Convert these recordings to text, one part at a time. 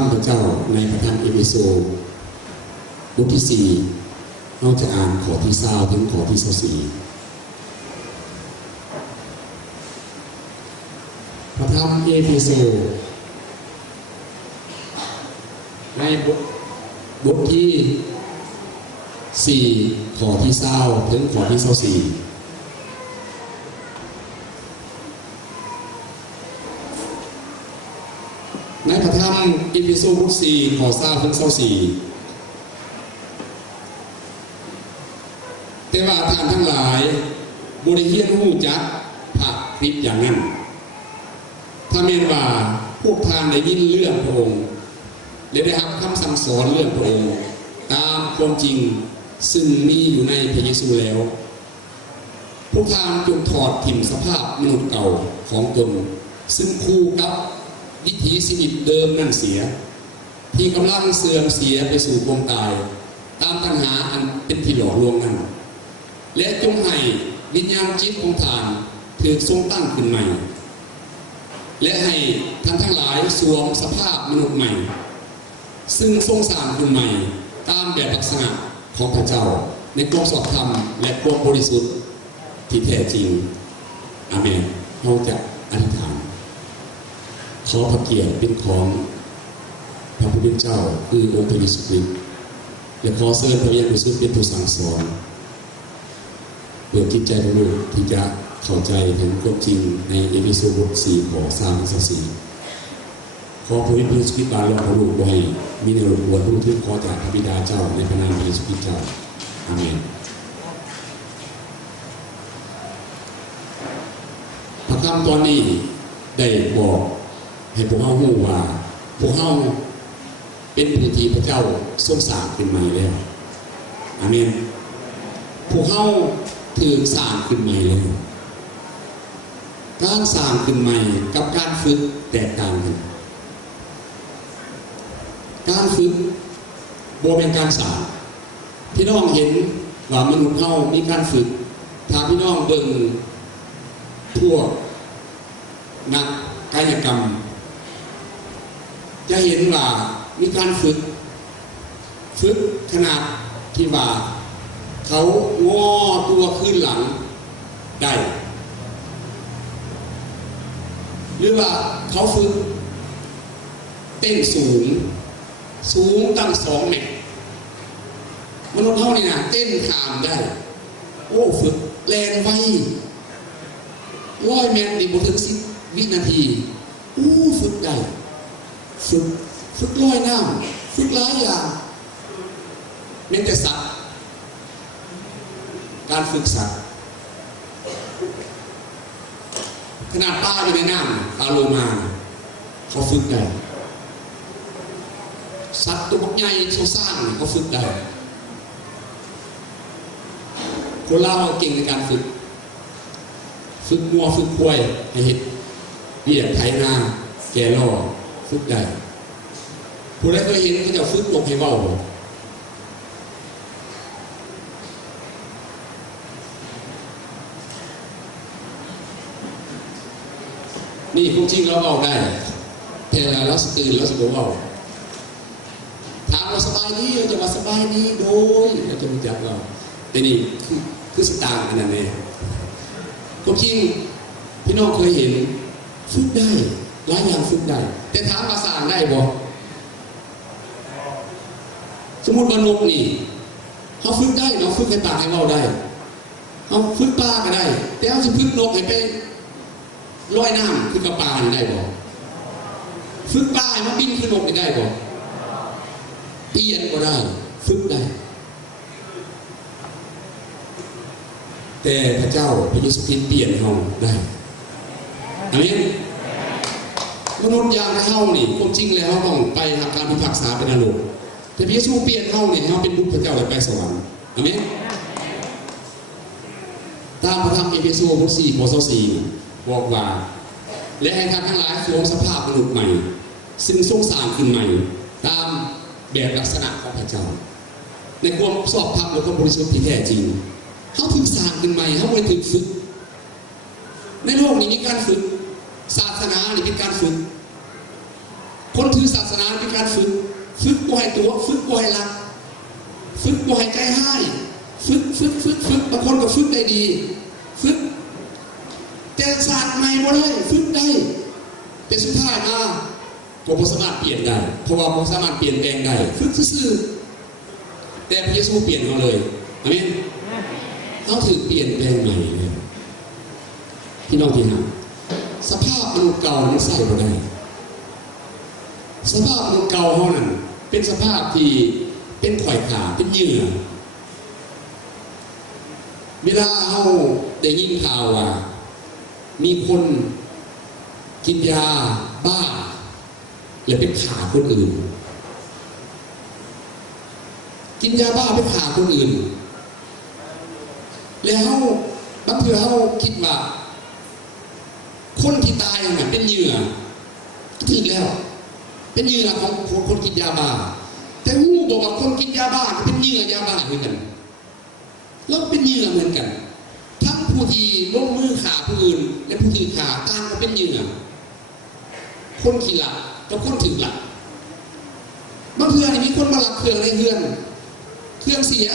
รมพระเจ้าในพระธรรมเอเฟโซบทที่4เราจะอ่านข้อที่20ถึงข้อที่24พระธรรมเอเฟโซในบทที่4ข้อที่20ถึงข้อที่24ในพระธรรมเอเฟโซบท4ข้อ20ถึง24แต่ว่าท่านทั้งหลายบ่ได้เรียนรู้จักพระคริสต์อย่างนั้นถ้าแม้นว่าพวกท่านได้ยินเรื่องพระองค์และได้รับคำสั่งสอนเรื่องพระองค์ตามความจริงซึ่งมีอยู่ในพระเยซูแล้วพวกท่านจงถอดถิ่มสภาพมนุษย์เก่าของตนซึ่งคู่กับวิถีชีวิตเดิมนั่นเสียที่กำลังเสื่อมเสียไปสู่ความตายตามตัณหาอันเป็นที่หลอกลวงนั้นและจงให้วิญญาณจิตของท่านถูกทรงตั้งขึ้นใหม่และให้ท่านทั้งหลายสวมสภาพมนุษย์ใหม่ซึ่งทรงสร้างขึ้นใหม่ตามแบบลักษณะของพระเจ้าในความชอบธรรมและความบริสุทธิ์ที่แท้จริงอาเมนเราจะอธิษฐานขอพระเกียรติเป็นของพระผู้เป็นเจ้าคือองค์พระเยซูคริสต์และขอเชิญพระวิญญาณบริสุทธิ์เป็นผู้สั่งสอนเปิดจิตใจของลูกที่จะเข้าใจถึงความจริงในเอเฟโซบท4ข้อ3ถึง24ขอพระวิญญาณบริสุทธิ์บานรอบของลูกไว้มีในรบกวนผู้ที่ขอจากพระบิดาเจ้าในพระนามพระเยซูคริสต์เจ้าอาเมนพระคำตอนนี้ได้บอกให้พวกเรารู้ว่าพวกเราเป็นผู้ที่พระเจ้าทรงสร้างขึ้นใหม่แล้วอาเมนพวกเราถูกสร้างขึ้นใหม่แล้วการสร้างขึ้นใหม่กับการฝึกแตกต่างกันการฝึกบ่เป็นการสร้างพี่น้องเห็นว่ามนุษย์เรามีการฝึกถ้าพี่น้องเบิ่งพวกนักกายกรรมจะเห็นว่ามีการฝึกขนาดที่ว่าเขางอตัวขึ้นหลังได้หรือว่าเขาฝึกเต้นสูงตั้ง2 เมตรมนุษย์เท่านี้นะเต้นขามได้โอ้ฝึกแรงไว100 เมตรนี่บ่ถึง10 วินาทีฝึกได้ฝึกลอยน้ำฝึกหลายอย่างแม้แต่สัตว์การฝึกสัตว์ขนาดปลาอยู่ในน้ำปลาโลมาเขาฝึกได้สัตว์ตัวใหญ่เขาสร้างเขาฝึกได้คนเราเก่งในการฝึกงัวฝึกควายให้เห็ดเบี้ยไถนาแก่ล่อฝึกได้ผู้ใดเคยเห็นเขาจะฝึกตกให้เบานี่พวกจริงเราเอาได้แต่เราตื่นเราสมองเอาถามเราสบายดีเราจะมาสบายดีโดยเราจะรู้จักเราแต่นี่คือสตางค์อันนั้นเองพวกจริงพี่น้องเคยเห็นฝึกได้หลายอย่างฝึกได้แต่ถามว่าสร้างได้บ่สมมุติว่านกนี่เขาฝึกได้เนาะฝึกให้ปากให้เว้าได้เขาฝึกปลาก็ได้แต่เขาจะฝึกนกให้ไปลอยน้ำคือกับปลาได้บ่ฝึกปลาให้มันบินขึ้นนกได้บ่เปลี่ยนก็ได้ฝึกได้แต่พระเจ้าพระเยซูคริสต์เปลี่ยนเราได้อาเมนมนุษย์อย่างเฮานี่ความจริงแล้วต้องไปหาการพิพากษาเป็นนรกแต่พระเยซูเปลี่ยนเฮาเนี่ยเฮาเป็นบุตรพระเจ้าและไปสวรรค์อาเมนตามพระธรรมเอเฟโซบท4ข้อ24บอกว่าและให้ท่านทั้งหลายสวมสภาพมนุษย์ใหม่ซึ่งทรงสร้างขึ้นใหม่ตามแบบลักษณะของพระเจ้าในความชอบธรรมและความบริสุทธิ์ที่แท้จริงเขาถึงสร้างขึ้นใหม่เขาไม่ถึงฝึกในโลกนี้มีการฝึกศาสนานี่เป็นการฝึกค คนถือศาสนาเป็นการฝึกบ่ให้ตัวฝึกบ่ให้รักฝึกบ่ให้ใจให้ฝึกบางคนก็ฝึกได้ดีฝึกแต่ศาสตร์ใหม่บ่ได้ฝึกได้แต่สุดท้ายก็บ่สามารถเปลี่ยนได้เพราะว่าบ่สามารถเปลี่ยนแปลงได้ฝึกซื่อๆแต่พระเยซูเปลี่ยนเราเลยอาเมนเขาถือเปลี่ยนแปลงใหม่เลยพี่น้องที่หาสภาพมนุษย์เก่ามันใส่บ่ได้สภาพมนุษย์เก่าเขานั้นเป็นสภาพที่เป็นข่อยขาเป็นเหยื่อเวลาเขาได้ยินข่าวว่ามีคนกินยาบ้าแล้วไปฆ่าคนอื่นกินยาบ้าไปฆ่าคนอื่นแล้วบางทีเขาคิดว่าคนที่ตายน่ะเป็นเหยื่อถึงแล้วเป็นเหยื่อของคนกินยาบ้าแต่หูบอกว่าคนกินยาบ้าเป็นเหยื่อยาบ้าเหมือนกันแล้วเป็นเหยื่อเหมือนกันทั้งผู้ที่ลงมือฆ่าผู้อื่นและผู้ที่ฆ่าต่างก็เป็นเหยื่อคนขี้หลักกับคนถึงหลักบางเทื่อนี่มีคนมาหลักเครื่องในเฮือนเครื่องเสีย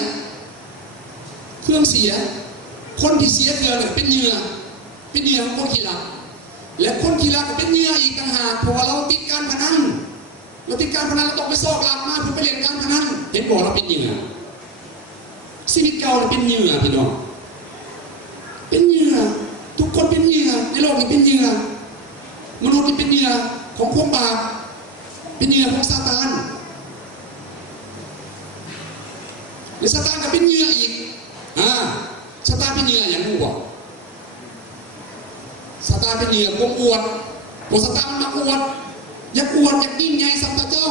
คนที่เสียเครื่องเป็นเหยื่อของคนขี้หลักและคนขี้หลักก็เป็นเหยื่ออีกต่างหากเพราะว่าเราติดการพนันเราต้องไปซอกหลักมาเพื่อไปเล่นการพนันเห็นบอกเราเป็นเหยื่อชีวิตเก่าเราเป็นเหยื่อพี่น้องเป็นเหยื่อทุกคนเป็นเหยื่อในโลกนี้เป็นเหยื่อมนุษย์นี่เป็นเหยื่อของความบาปเป็นเหยื่อของซาตานและซาตานก็เป็นเหยื่ออีกซาตานเป็นเหยื่ออย่างรู้บอกซาตานเป็นเหยื่อความอวดพวกซาตานมันมาอวดอยากยิ่งใหญ่สัมพระเจ้า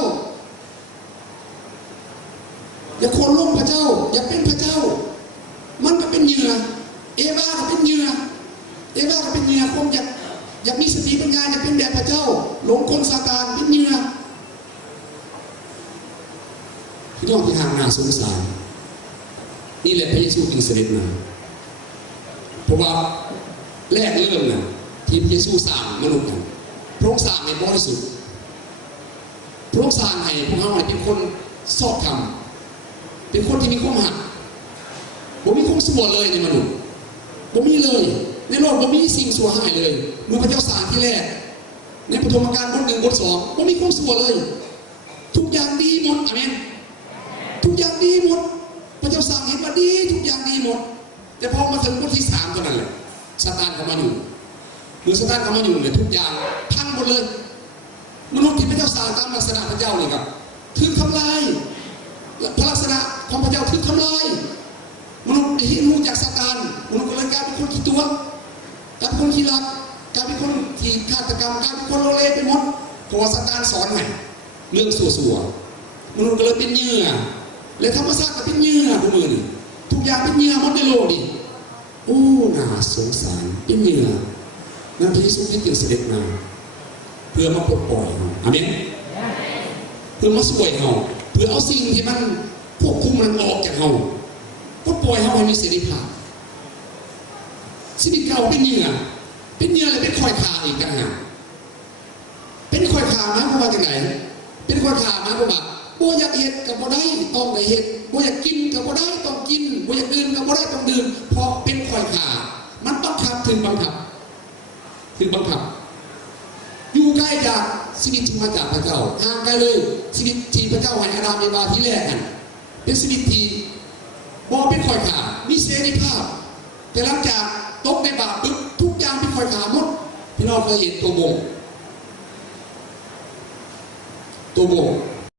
อยากโค่นล้มพระเจ้าอยากเป็นพระเจ้ามันก็เป็นเหยื่อเอวาก็เป็นเหยื่อคงอยากมีสติปัญญาอยากเป็นแบบพระเจ้าหลงคนซาตานเป็นเหยื่อพี่น้องที่ห่างหน้าสงสารนี่แหละพระเยซูจึงเสด็จมาเพราะว่าแรกเริ่มน่ะที่พระเยซูสร้างมนุษย์กันพระองค์สร้างให้บริสุทธิ์พระองค์สร้างให้พวกเขาเป็นคนชอบธรรมเป็นคนที่มีความหักบ่มีความชั่วเลยในมนุษย์บ่มีเลยในโลกบ่มีสิ่งชั่วหายเลยเมื่อพระเจ้าสร้างที่แรกในปฐมกาลบท 1 บท 2บ่มีความชั่วเลยทุกอย่างดีหมดอาเมนทุกอย่างดีหมดพระเจ้าสั่งเห็นว่าดีทุกอย่างดีหมดแต่พอมาถึงบทที่ 3เท่านั้นแหละซาตานเข้ามาอยู่เมื่อซาตานเข้ามาอยู่เนี่ยทุกอย่างพังหมดเลยมนุษย์ที่พระเจ้าสร้างตามลักษณะพระเจ้านี่ครับถูกทำลายพระลักษณะของพระเจ้าถูกทำลายมนุษย์ได้รู้จากซาตานมนุษย์ก็เลยกลายเป็นคนขี้ตัวกลายเป็นคนขี้ลักกลายเป็นคนที่ฆาตกรรมกลายเป็นคนโลเลไปหมดเพราะว่าซาตานสอนให้เรื่องสัวมนุษย์ก็เลยเป็นเหยื่อและธรรมชาติก็เป็นเหยื่อพวกมือนี่ทุกอย่างเป็นเหยื่อหมดในโลกนี่โอ้น่าสงสารเป็นเหยื่อนั่นพระเยซูคริสต์จึงเสด็จมาเพื่อมาปลดปล่อยเราอาเมนเพื่อมาช่วยเราเพื่อเอาสิ่งที่มันควบคุมมันออกจากเราปลดปล่อยเราให้มีเสรีภาพชีวิตเก่าเป็นเหยื่อและเป็นคอยขาอีกต่างหากเป็นคอยขาหมายความว่าจากไหนเป็นคอยขาหมายความว่าบ่อยากเห็ดกับบ่ได้ต้องได้เห็ดบ่อยากกินกับบ่ได้ต้องกินบ่อยากดื่มกับบ่ได้ต้องดื่มเพราะเป็นคอยขามันบังคับถึงบังคับอยู่ใกล้จากชีวิตที่มาจากพระเจ้าห่างไกลเลยชีวิตที่พระเจ้าให้อาดัมเอวาที่แรกนั่นเป็นชีวิตที่บ่เป็นคอยขามีเสรีภาพแต่หลังจากตกในบาปทุกอย่างเป็นคอยขาหมดพี่น้องเคยเห็นตัวบ่ง